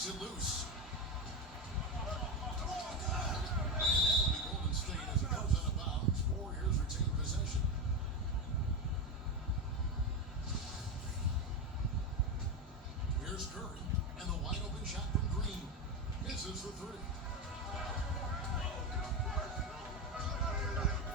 knocks it loose. And that'll be Golden State as it goes out of bounds. Warriors retain possession. Here's Curry, and the wide open shot from Green. Misses the three.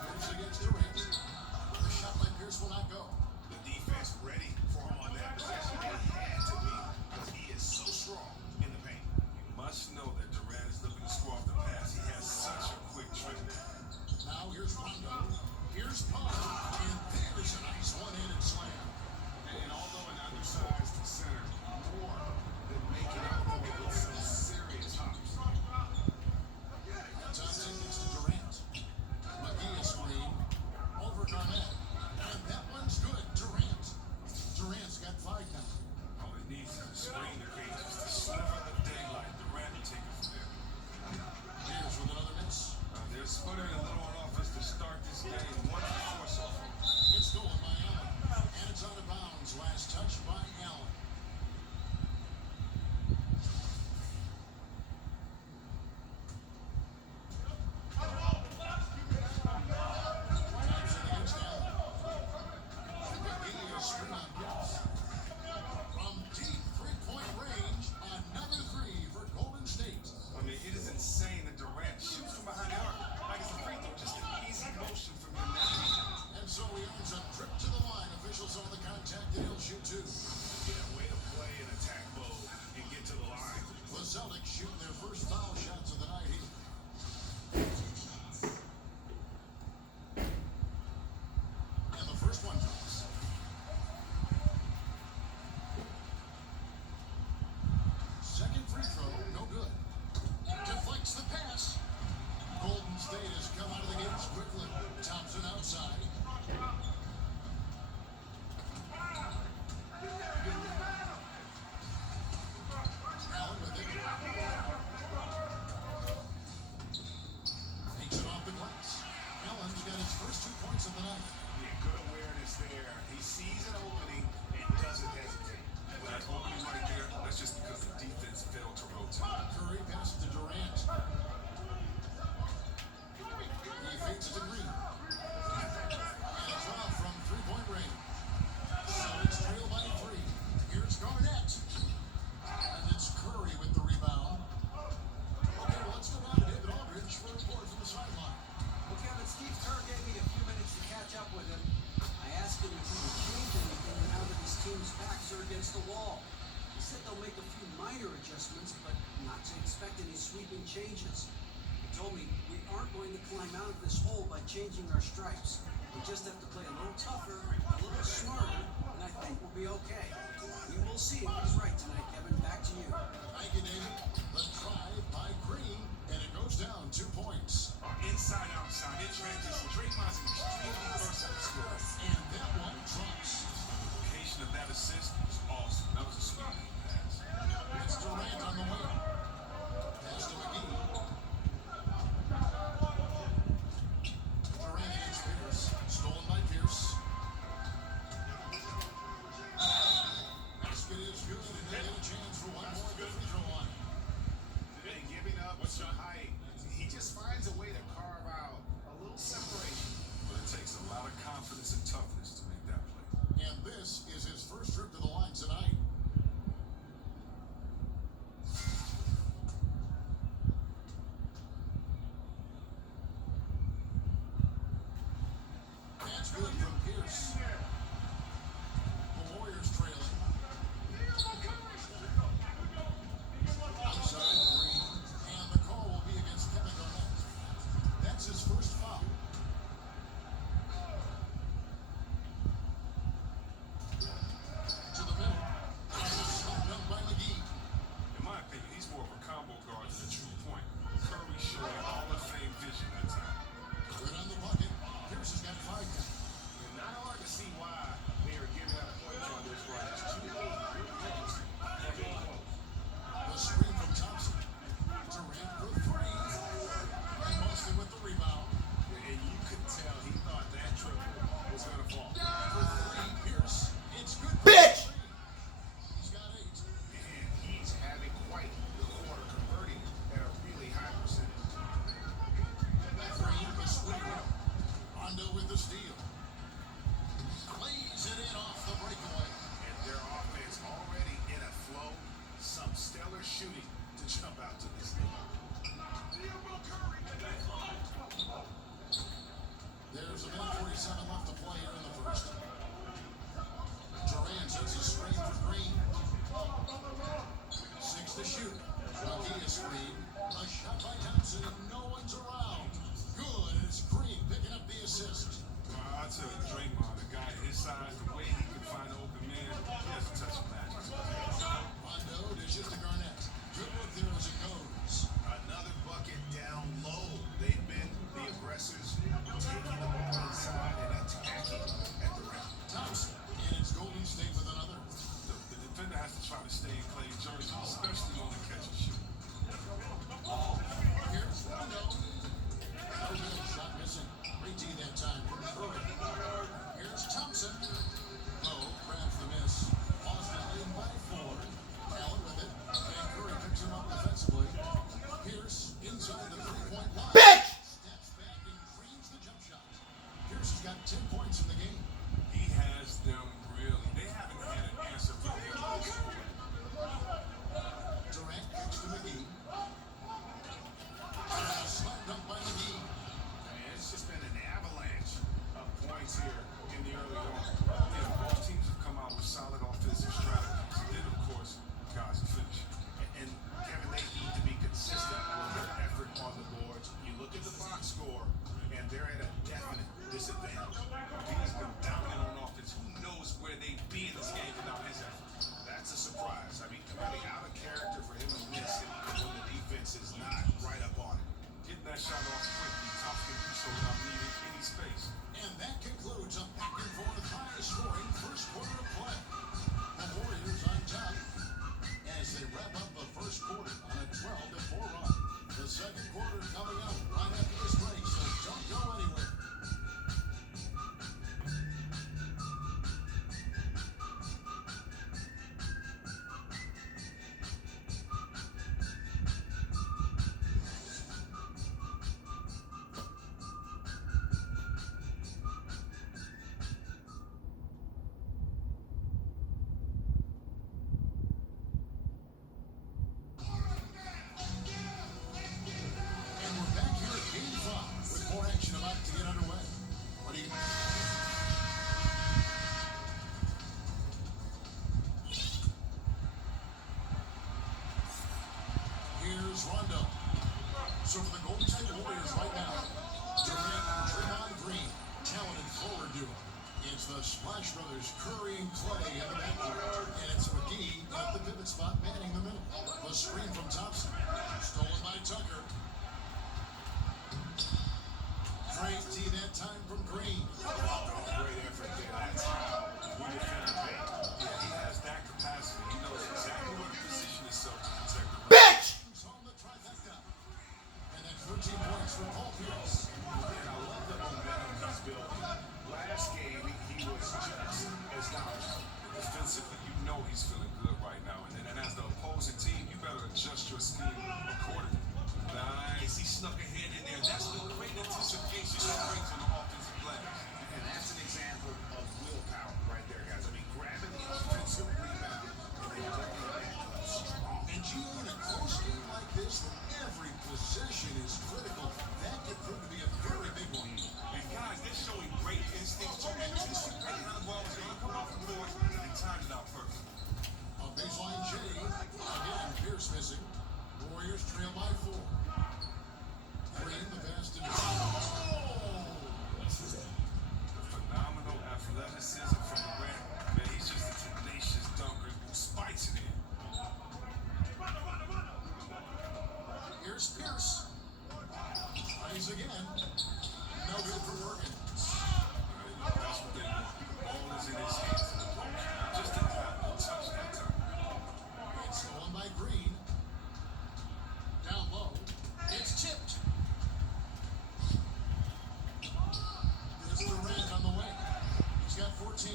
Pierce against Durant. The shot by Pierce will not go. The defense ready for him on that possession. They had to be, because he is so strong in the paint. You must know that Durant is looking to score off the pass. He has such a quick trip. Now here's Rondo. Here's Paul. And there's a nice one-handed slam. And although an undersized center, more than making up for it with some serious hops. Thompson gets to Durant. McGee is screen. Over Garnett. And that one's good. Durant. Durant's got 5 now. All he needs is a screen to create just a sliver of daylight. Durant will take it from there. Here's with another miss. They're sputtering a little on offense to start this game. One force off. It's stolen by Allen. And it's out of bounds. Last touch by Allen. Thompson against Allen. McGee is screen on Pierce. From deep three-point range, another three for Golden State. I mean, it is insane that Durant shoots from behind the arc. Like it's a free throw, just an easy motion from him now. And so he earns a trip to the line. Officials saw the contact and he'll shoot 2. Yeah, way to play in attack mode and get to the line. The Celtics shooting their first foul shots of the night here. And the first one drops. Second free throw, no good. Deflects the pass. Golden State has come out of the gates quickly. Thompson outside. Allen with it. Takes it off the glass. Allen's got his first 2 points of the night. Yeah, good awareness there. He sees an opening and doesn't hesitate. When that opening right there, that's just because the defense failed to rotate. Curry passes to Durant. He fakes it to Green. And it's off from three-point range. Celtics trail by 3. Here's Garnett. And it's Curry with the rebound. Okay, well, let's go down to David Aldridge for a report from the sideline. Well, Kevin, Steve Kerr gave me a few minutes to catch up with him. I asked him if he would change anything now that his team's backs are against the wall. He said they'll make a few minor adjustments, but not to expect any sweeping changes. He told me we aren't going to climb out of this hole by changing our stripes. We just have to play a little tougher, a little smarter, and I think we'll be okay. We will see if he's right tonight, Kevin. Back to you. Thank you, David. The drive by Green, and it goes down 2 points. Inside, outside, in transition. Draymond's an extremely versatile scorer. And that one drops. The location of that assist was awesome. That was a sweet pass. It's Durant on the wing. Pass to McGee. Durant against Pierce. Stolen by Pierce. Basket is good, and they get a chance shoot. McGee is screen. A shot by Thompson and no one's around. Good, and it's Green picking up the assist. Well, I tell you, Draymond, a guy his size, the way he can find an open man, he has a touch of magic. Rondo dishes to Garnett. Good work there as it goes. Another bucket down low. They've been the aggressors, taking the ball inside and attacking at the rim. Thompson, and it's Golden State with another. The defender has to try to stay in Clay's jersey, especially on the catch and shoot. Here's Rondo. No good, shot missing. Great D that time from Curry. Here's Thompson. Lowe grabs the miss. Boston leading by 4. Allen with it. And Curry picks him up defensively. Pierce inside the three-point line. Bitch! Steps back and creams the jump shot. Pierce has got 10 points in the game. He has them really. They haven't had an answer for him. Durant kicks to McGee. Slam dunk by McGee. And it's just been an avalanche of points here in the early going. Yeah, both teams have come out with solid offensive strategies. And then, of course, guys are finishing. And Kevin, they need to be consistent with their effort on the boards. You look at the box score, and they're at a definite disadvantage. He's been dominant on offense. Who knows where they'd be in this game without his effort? That's a surprise. I mean, coming out of character for him to miss it when the defense is not right up on it. Getting that shot off quickly, Top can do so without needing any space. And that concludes a back and forth high scoring first quarter of play. The Warriors on top as they wrap up the first quarter on a 12-4 run. The second quarter coming up right after this break, so don't go anywhere. And we're back here at Game 5 with more action about to get underway. What do you... Here's Rondo. So for the Golden State Warriors right now, Durant and Draymond Green, talented forward duo. It's the Splash Brothers, Curry and Clay in the backcourt. And it's McGee at the pivot spot, manning the middle. The screen from Thompson. Stolen by Tucker. Great D that time from Green. Great effort there. That's how we defend the paint. Yeah, he has that capacity. He knows exactly where to position himself to protect the rim. Bitch! He's on the trifecta. And then 13 points for Paul Pierce. And I love the momentum he's building. Last game, he was just as dominant. Defensively, you know he's feeling good right now. And as the opposing team, you better adjust your scheme accordingly. Nice. He snuck a head in there. That's the great anticipation that brings on the offensive play. And that's an example of willpower right there, guys. I mean, grabbing the offensive rebound and then bringing it back up strong. And Gio, in a close game like this, when every possession is critical, that could prove to be a very big one. And guys, they're showing great instincts to anticipate how the ball is going to come off the board and time it out perfect. On baseline J, again, Pierce missing. Warriors trail by 4. Green, the pass to Phenomenal athleticism from Durant. Man, he's just a tenacious dunker who spikes it in. Here's Pierce. Tries again. No good for working. That's what they want. The ball is in his hands. Just a touch that time. It's stolen by Green. Down low. It's tipped. There's Durant on the way. He's got 14.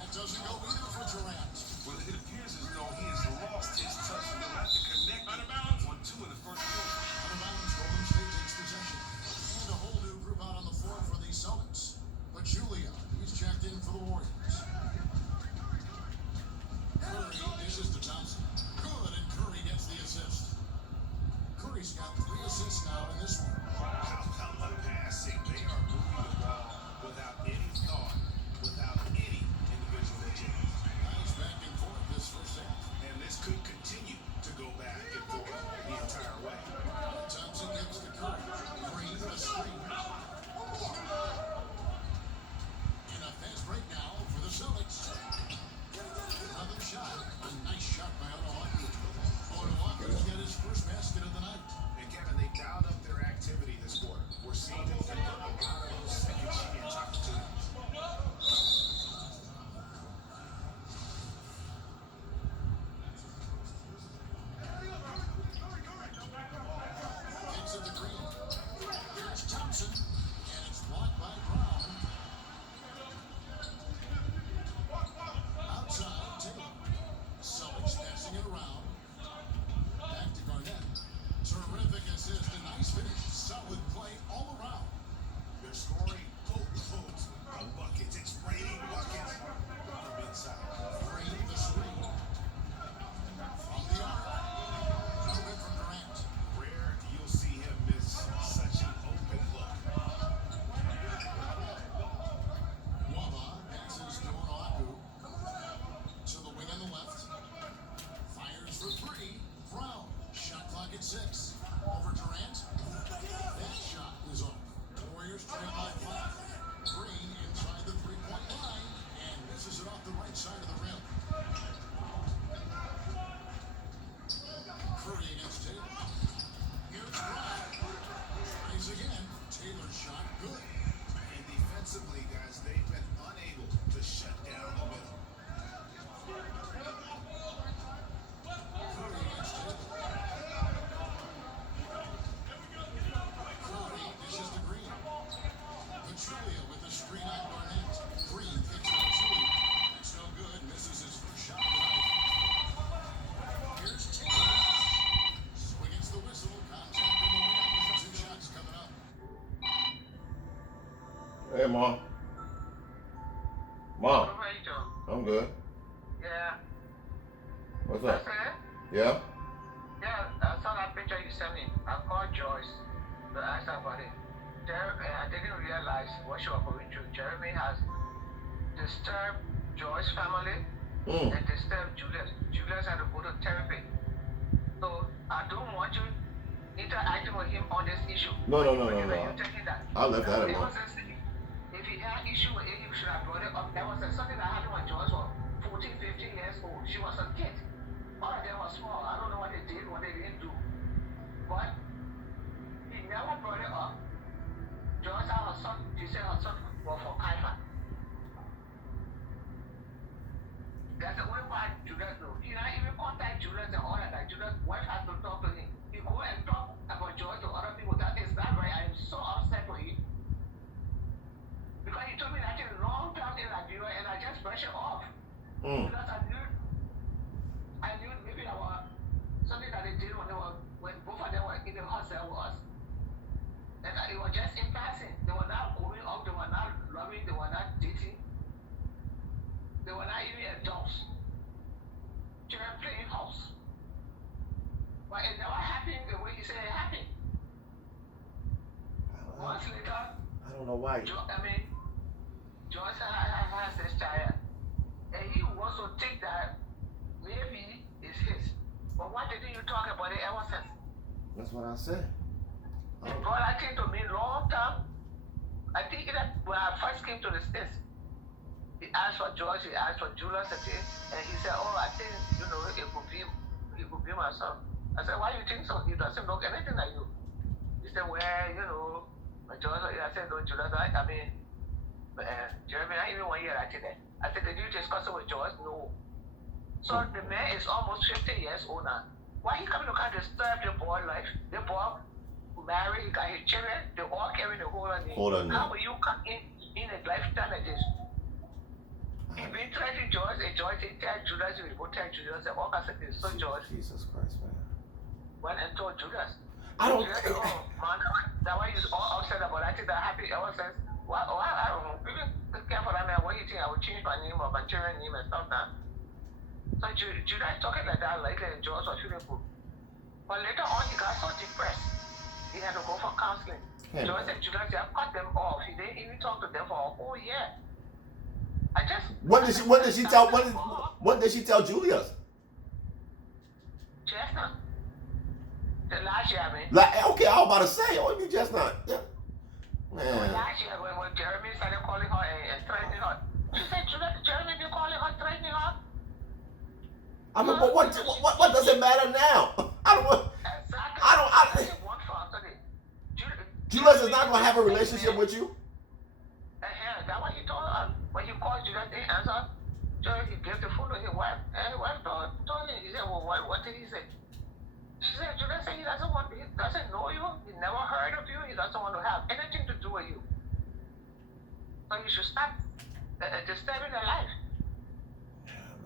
That doesn't go either for Durant. Well, it appears as though he has lost his touch and they'll have to connect out of bounds on 2 in the first quarter. Out of bounds, Golden State takes possession. And a whole new group out on the floor for the Celtics. Hey, Mom. Mom, How you doing? I'm good. Yeah. What's That's up? it? Yeah? Yeah, I saw that picture you sent me. I called Joyce to ask her about it. I didn't realize what she was going through. Jeremy has disturbed Joyce's family Mm. and disturbed Julius. Julius had to go to therapy. So I don't want you interacting with him on this issue. No. You taking that. I left that It alone. was if he had issue with it, he should have brought it up. That was something that happened when Joyce was 14, 15 years old. She was a kid. All of them were small. I don't know what they did, what they didn't do. But he never brought it up. Joyce had her son, she said her son was for Kaifa. That's the only part Julius knows. He not even contact Julius and all that. Like Julius' wife has to talk to him. He go and talk about Joyce to other people. That is not right. I am so upset with him. Because he told me that in a long time in Nigeria and I just brushed it off. Mm. Because I knew maybe there was something that they did when both of them were in the hospital with us. And it was just in passing. They were not going up, they were not loving, they were not dating. They were not even adults. Children playing house. But it never happened the way he said it happened. Months later, I don't know why. Joyce has this child. And he wants to think that maybe it's his. But why didn't you talk about it ever since? That's what I said. He brought that thing to me long time. I think that when I first came to the States, he asked for George, he asked for Julius again, and he said, oh, I think, it could be my son. I said, why do you think so? He doesn't look anything like you. He said, well, George, I said, no, Julius, Jeremy, not even 1 year after that. I said, did you discuss it with George? No. So the man is almost 50 years old now. Why he coming to kind of disturb the boy life? The boy married, he got his children, they all carry the whole name. How will you come in a lifetime like this? He been threatening George, and George didn't tell Julius, he will tell Julius, and all kinds of things. So George Jesus Christ, man. went and told Julius. I don't. Julius said, oh, man, that why you all upset about that. I think that happened ever since. Why, I don't know. People care for that man. What do you think? I would change my name or my children's name and stuff now. So Julius talking like that, like George was feeling good. But later on, he got so depressed. He had to go for counseling. Yeah. George said, Julius, I cut them off. He didn't even talk to them for a whole year. When did she tell Julius? Chestnut. The last year, I mean. Okay, I was about to say, oh, you just not. Yeah. Man. Last year, when Jeremy started calling her and threatening her, she said, Jeremy been calling her, threatening her. I mean, but what does it matter now? Exactly. Julius is not gonna have a relationship with you. That's what he told her. When you called Julius, they answered. He gave the phone to his wife. And his wife told him. He said, well, what did he say? She said, Julius said he doesn't know you. He never heard of you. He doesn't want to have anything to do with you. So you should stop disturbing their life.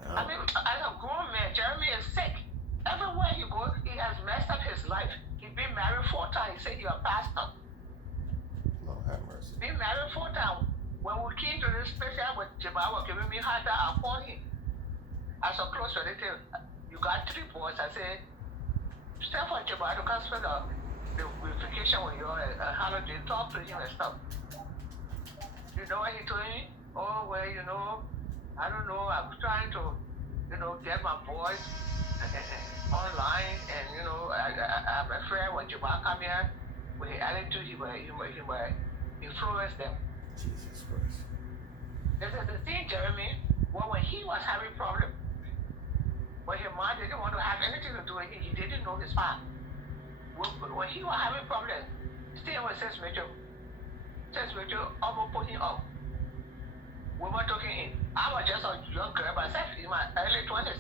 I mean, as a grown man, Jeremy is sick. Everywhere he goes, he has messed up his life. He's been married 4 times. He said he's a pastor. Lord have mercy. Been married 4 times. When we came to this place here with Jabba was giving me hard time, I called him. As a close relative, you got 3 boys. I said, stay for Jabba to come spend the vacation with you and holiday, talk to him and stuff. You know what he told me? Oh, well, I don't know, I'm trying to, get my boys online and, I'm afraid when Jabba come here, with his attitude, he will influence them. Jesus Christ. This is the thing, Jeremy. Well, when he was having problems, when his mom didn't want to have anything to do with him, he didn't know his father. When he was having problems, staying with Sis Mitchell almost put him up. We were talking in. I was just a young girl myself in my early 20s.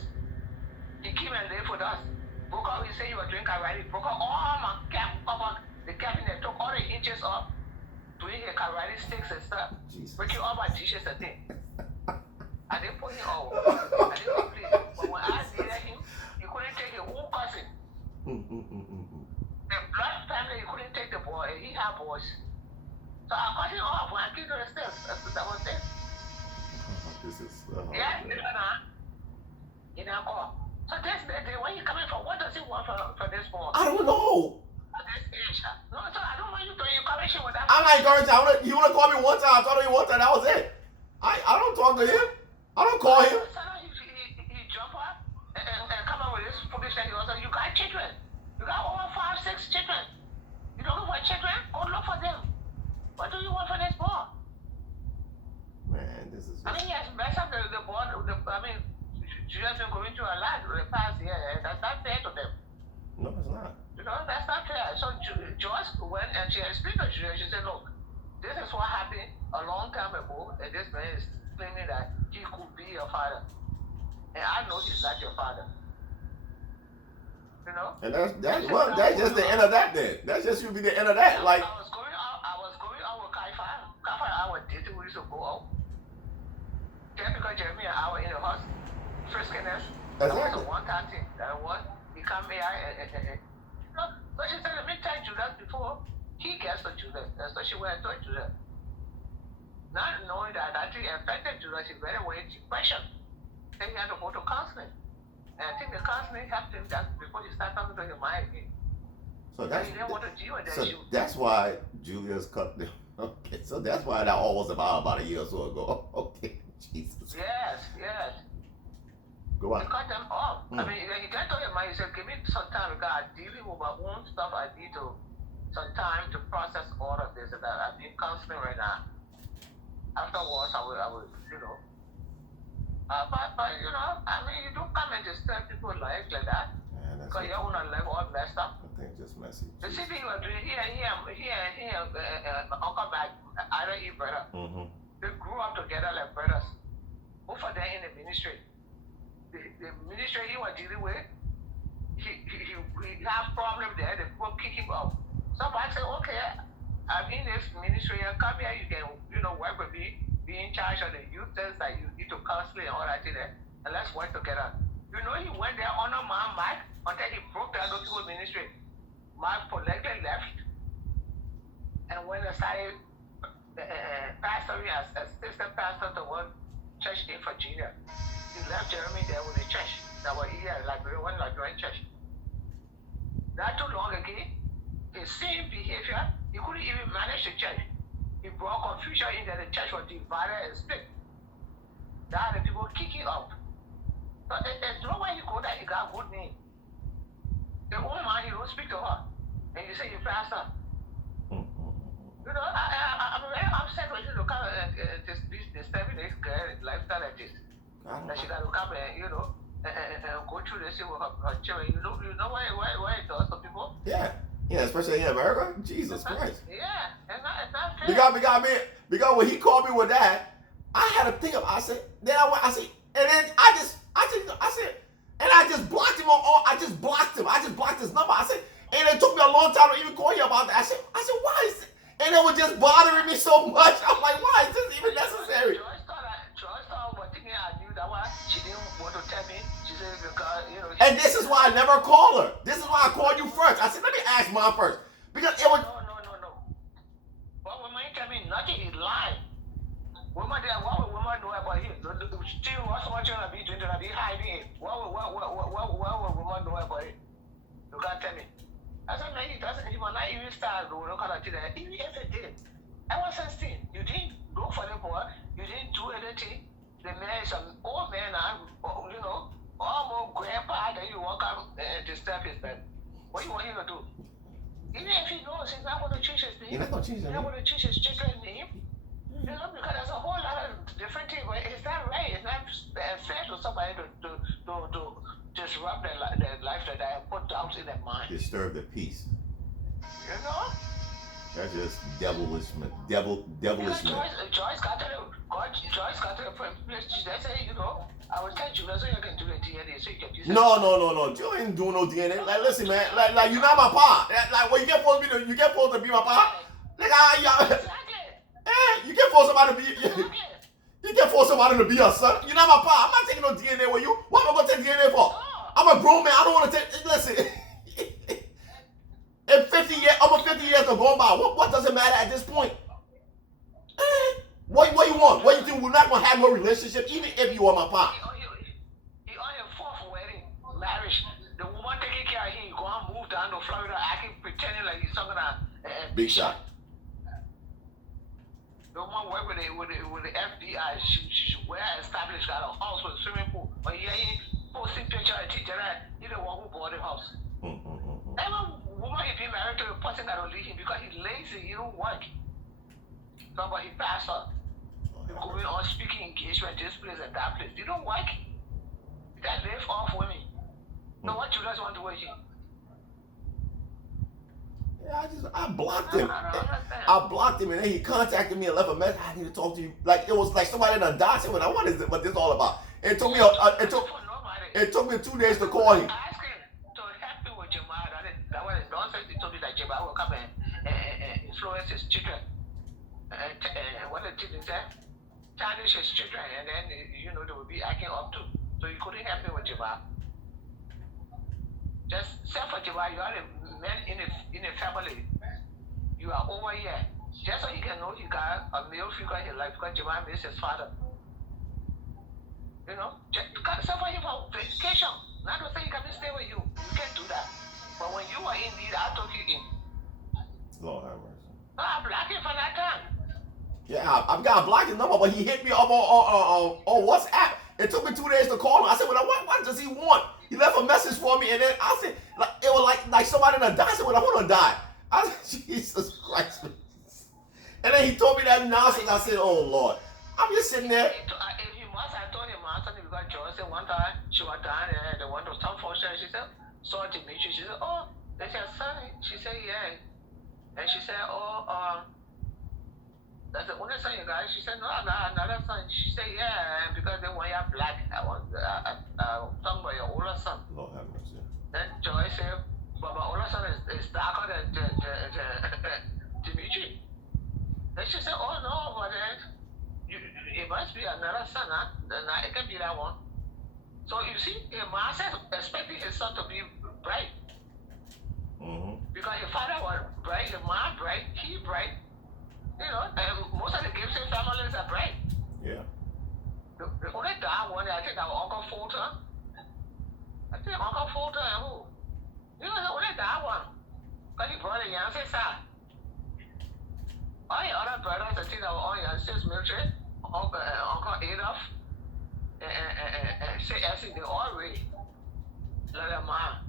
He came and lived with us. Broke out, he said he was drinking already. Broke out all my cap over the cabinet, took all the inches off, doing the karate sticks and stuff. Breaking all my dishes and things. I didn't put him on. I didn't complete it. But when I needed him, he couldn't take his own cousin. The blood family, he couldn't take the boy. He had boys. So I cut him off when I came to the States. That was it. This is. Yeah, you know, call. So this when you coming from, what does he want for this phone? I don't know. At this age? No, so I don't want you to encourage him with that. I'm not encouraging. He wanna call me one time. I told him one time. That was it. I don't talk to him. I don't call him. So now he jump up and come up with this foolishness. He also, you got children. You got over 5, 6 children. You don't look for children? Go look for them. What do you want for this boy? Man, this is. I mean, he has messed up the board. I mean, you have been going through a lot for the past year. That's not fair to them. No, it's not. You know, that's not fair. So Joyce went and she explained to Julius. She said, look, this is what happened a long time ago, and this man is claiming that he could be your father. And I know he's not your father. You know? And that's just the end of that then. That just should be the end of that. Like, I was going out with Kaifa. Kaifa and I were dating, we used to go out. Just because Jeremy and I were in the house, frisking us. That was Exactly. a one-time thing. That was, he come here and you know, so she said, let me tell Judas before he gets to Judas. And so she went and told Judas. Not knowing that actually affected Judas in very way, depression. Then he had to go to counseling. And I think the counseling helped him that before he started talking to his mind again. so And he didn't want to deal with that issue. that's why Julius cut them. Okay, so that's why that all was about a year or so ago. Okay, Jesus. Yes. Go He on. cut them off. I mean, he got to him, he said, give me some time because I'm dealing with my own stuff. I need some time to process all of this. And I'm in counseling right now. Afterwards, I will, you know. But, you know, I mean, you don't come and disturb people's lives like that. Man, that's Because your own life all messed up. I think just messy. The same thing you were doing here, Uncle Mac, either you brother. Mm-hmm. They grew up together like brothers. Both of them in the ministry. The ministry he was dealing with, he had problems there, the people kick him out. Somebody said, okay, I'm in this ministry, come here, you can, you know, work with me, be in charge of the youth things that you need to counsel and all that there, and let's work together. You know, he went there on a man Mike until he broke that to ministry. Mike politely left, and when I started pastoring as assistant pastor to one church in Virginia, he left Jeremy there with the church that was here, like the one like joint church. Not too long again, his same behavior, he couldn't even manage the church. He brought confusion in that the church was divided and split. That the people kicking up. But there's no way he go that he got good name. The woman, he don't speak to her. And you say you pastor. You know, I'm very upset when you look at this 7-8 girl lifestyle like this. That she got to come and, you know, and go through this with her children. You know why it does to people? Yeah, especially in America. Jesus Christ. Yeah, it's not fair. Because when he called me with that, I had to think of. I said, I said, and then I said, and I just blocked him on all. I just blocked his number. I said, and it took me a long time to even call you about that. I said, why is it? And it was just bothering me so much. I'm like, why is this even necessary? Joyce thought was thinking I knew that one. She didn't want to tell me. She said because, you know. And this is why I never call her. This is why I called you first. I said, let me ask mom first. Because it was. No. But women tell me nothing is lying. Women there, what will women know about him? Still, what's what you're gonna be doing? Gonna be hiding it. What will women know about it? You can't tell me. I said, no, he doesn't. He will not even start doing kind of thing. Even if it did, ever since then, you didn't look for the boy. You didn't do anything. The man is an old man now, you know, almost grandpa. Then you walk out and disturb his bed. What do you want him to do? Even if he knows he's not going to change his name, You're not going to change his he's not going to change his children's name. You know, because there's a whole lot of different things. But it's not right. It's not fair to somebody to disrupt their life that I have put out in their mind. Disturb the peace. You know? That's just devilishment. Joyce got to the place. They say, you know, I will tell you, so you can do the DNA. So you can use it. No. You ain't doing no DNA. Like, listen, man. Like you're not my pa. Like, when you get supposed to be my pa. Like, Exactly. you can't force somebody to be. You can't force somebody to be your son. You're not my pa. I'm not taking no DNA with you. What am I gonna take DNA for? I'm a grown man. I don't want to take. Listen. In 50 years, over 50 years are going by. What does it matter at this point? have no relationship, even if you are my pop. He on your fourth wedding, marriage. The woman taking care of him, go and move down to Florida, acting pretending like he's talking to Big shot. The woman work with the FBI. She well established, got a house with a swimming pool. But yeah, he posting picture of teacher that he the one who bought the house. Every woman he been married to a person that will leave him because he's lazy, he don't work. Somebody passed up. He going on speaking engagement, this place and that place. They don't work. You can live off women. So what you guys want to do with him? Yeah, I blocked him. I don't understand. I blocked him, and then he contacted me and left a message. I need to talk to you. Like it was like somebody done died. I said, what is it? What this all about? It took me it took me 2 days to call him. I asked him to help me with Jamal. That was nonsense. He told me that Jamal will come and influence his children. What the children said? Challenge his children, and then they will be acting up too. So you couldn't help me with Jamal. Just say for Jamal, you are a man in a family. You are over here. Just so he can know he got a male figure in his life because Jamal is his father. Just say for him for vacation. Not to say he can stay with you. You can't do that. But when you are in need, I'll talk you in. Lord have mercy. No, I'm blocking for that time. Yeah, I've got a blocked number, but he hit me up on WhatsApp. It took me 2 days to call him. I said, well, what does he want? He left a message for me, and then I said, it was like somebody done died. I said, well, I want to die. I said, Jesus Christ. And then he told me that nonsense. I said, oh, Lord. I'm just sitting there. If he must, I told him, because Joy said one time she was down and they went to some function. She said, saw Dimitri. She said, oh, they said, Sonny. She said, yeah. And she said, oh, that's the only son you got. She said, no, I got another son. She said, yeah, because they want you black. I want talking about your older son. Lord have mercy. Then Joy said, but my older son is darker than Dimitri. Then she said, oh no, but then it must be another son, huh? Then it can be that one. So you see, a man said expecting his son to be bright. Because his father was bright, the man bright, he bright. And most of the Gibson families are bright. Yeah. The only dark one, I think our Uncle Fulton. I think Uncle Fulton and who? The only dark one. Because he brought the Yancey side. All the other brothers, I think that were all Yancey's military. Uncle Adolf. And say Essie, they all read. Let them man.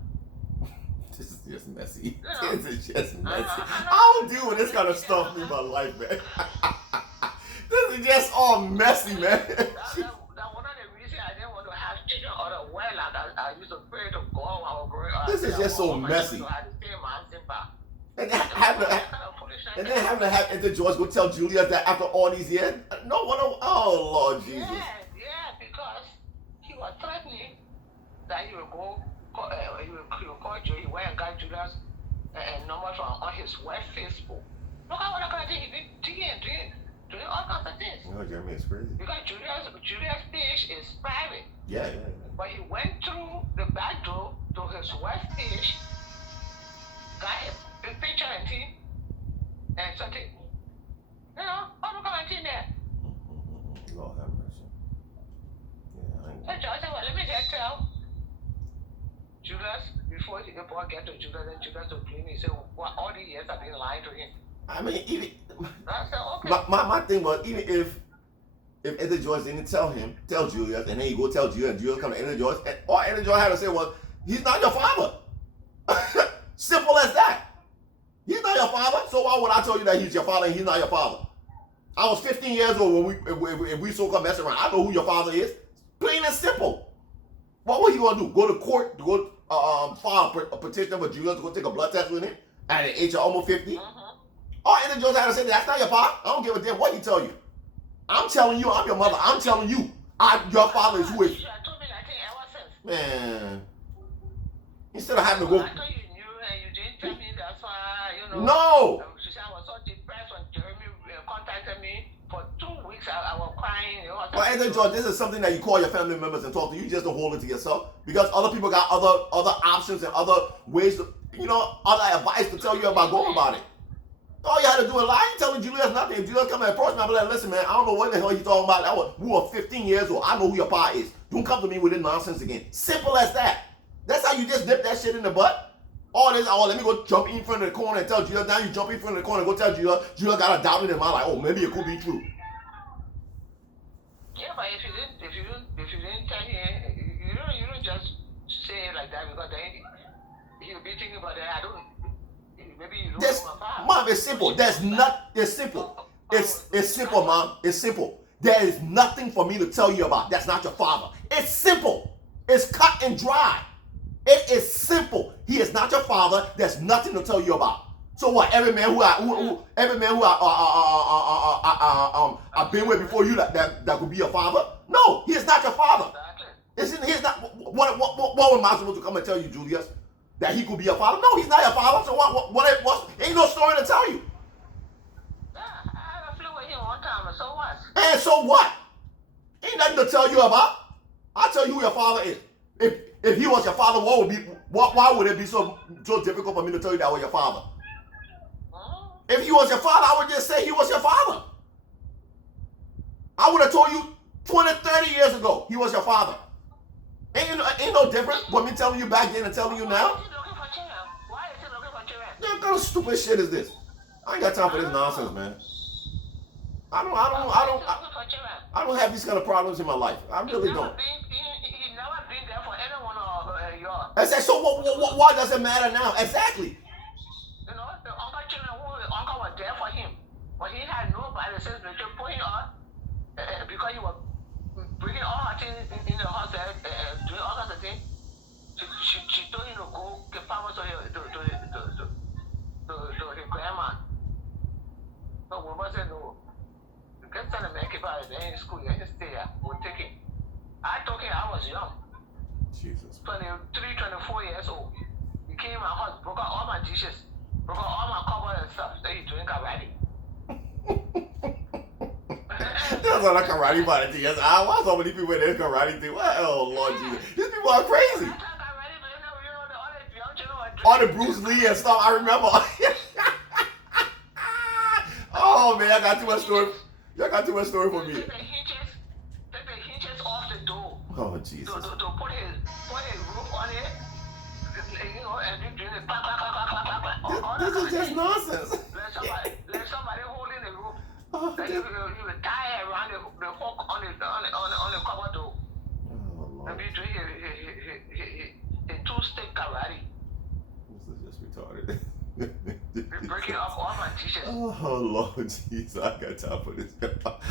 This is just messy. This is just messy. I don't deal with this kind of stuff in my life, man. This is just all messy, man. That's one of the reasons I didn't want to have children or the well. I used to pray to God. This is just so messy. And then having to have Enter George go tell Julia that after all these years, no one. Oh Lord Jesus. Yeah, because he was threatening that he would go. He would call Joey. He went and got Julia's number on his wife's Facebook. Look at what I did. He been doing all kinds of things. Oh, Jeremy, it's crazy. Because Julia's page is private. Yeah. But he went through the back door to his wife's page, got a picture and thing, and something. What look at thing there? Lord have mercy. So George said, well, let me just tell Julius, before the boy get to Julius, then Julius to blame me. He said, well, all these years I've been lying to him. I mean, even I said, okay. my thing was, even if Enter George didn't tell Julius, and then he go tell Julius, and Julius come to Enter George, and all Enter George had to say was, he's not your father. Simple as that. He's not your father, so why would I tell you that he's your father and he's not your father? I was 15 years old when we so come messing around. I know who your father is. Plain and simple. What was he gonna do? Go to court to go file a petition for Julius to go take a blood test with him at the age of almost 50? All Enter George had to say, that's not your father. I don't give a damn what he tell you. I'm telling you, I'm your mother. I'm telling you, your father is who is. You told me that thing ever since. Man, instead of having to go. I thought you knew and you didn't tell me. That's why, No. She said I was so depressed when Jeremy contacted me for 2 weeks. I was crying. Well, Enter George, this is something that you call your family members and talk to. You just don't hold it to yourself because other people got other options and other ways to, other advice to tell you about going about it. All you had to do is lie. I ain't telling Julius nothing. If Julius come and approach me, I'll be like, listen, man, I don't know what the hell you talking about. We were 15 years old. I know who your pa is. Don't come to me with this nonsense again. Simple as that. That's how you just dip that shit in the butt. All this, let me go jump in front of the corner and tell Julius. Now you jump in front of the corner and go tell Julius. Julius got a doubt in him. I'm like, oh, maybe it could be true. Yeah, but if you didn't tell him, you don't just say it like that because then he'll be thinking about that. Maybe you don't know my father. Mom, it's simple. It's simple. It's simple, Mom. It's simple. There is nothing for me to tell you about. That's not your father. It's simple. It's cut and dry. It is simple. He is not your father. There's nothing to tell you about. So what? Every man who I've been with before you that could be your father? No, he is not your father. Exactly. He's not. What am I supposed to come and tell you, Julius? That he could be your father? No, he's not your father. So what ain't no story to tell you. Yeah, I had a flew with him one time, and so what? And so what? Ain't nothing to tell you about. I'll tell you who your father is. If he was your father, why would it be so difficult for me to tell you that was your father? If he was your father, I would just say he was your father. I would have told you 20, 30 years ago he was your father. Ain't no different from me telling you back then and telling you now. Why is he looking for children? Why is he looking for children? What kind of stupid shit is this? I ain't got time for this nonsense, man. I don't have these kind of problems in my life. I really don't. He's never been there for anyone or yours. I said, so why does it matter now? Exactly. You know, the uncle was there for him, but he had nobody since they put him on because he was bringing all her things in the house and doing all kinds of things. She told him to go get farmers to his grandma. So we must say no. You can send a man keep out in school, you can stay here, we'll take him. I told him I was young. Jesus. 23, 24 years old. He came in my house, broke out all my dishes, broke out all my cupboard and stuff. Then he doing karate. That's not a karate body thing. Why so many people in this karate thing? Oh, Lord Jesus. These people are crazy. All the Bruce Lee and stuff, I remember. Oh, man, I got too much story. Y'all got too much story for me. Take the hinges off the door. Oh, Jesus. To put his roof on it, you know, and doing it. This is just nonsense. Let somebody holding the roof. Oh, Then you will tie around the hook on the cover door. Oh, Lord. And be doing a two-step karate. This is just retarded. Breaking off all my t-shirts. Oh, Lord Jesus. I got time for this.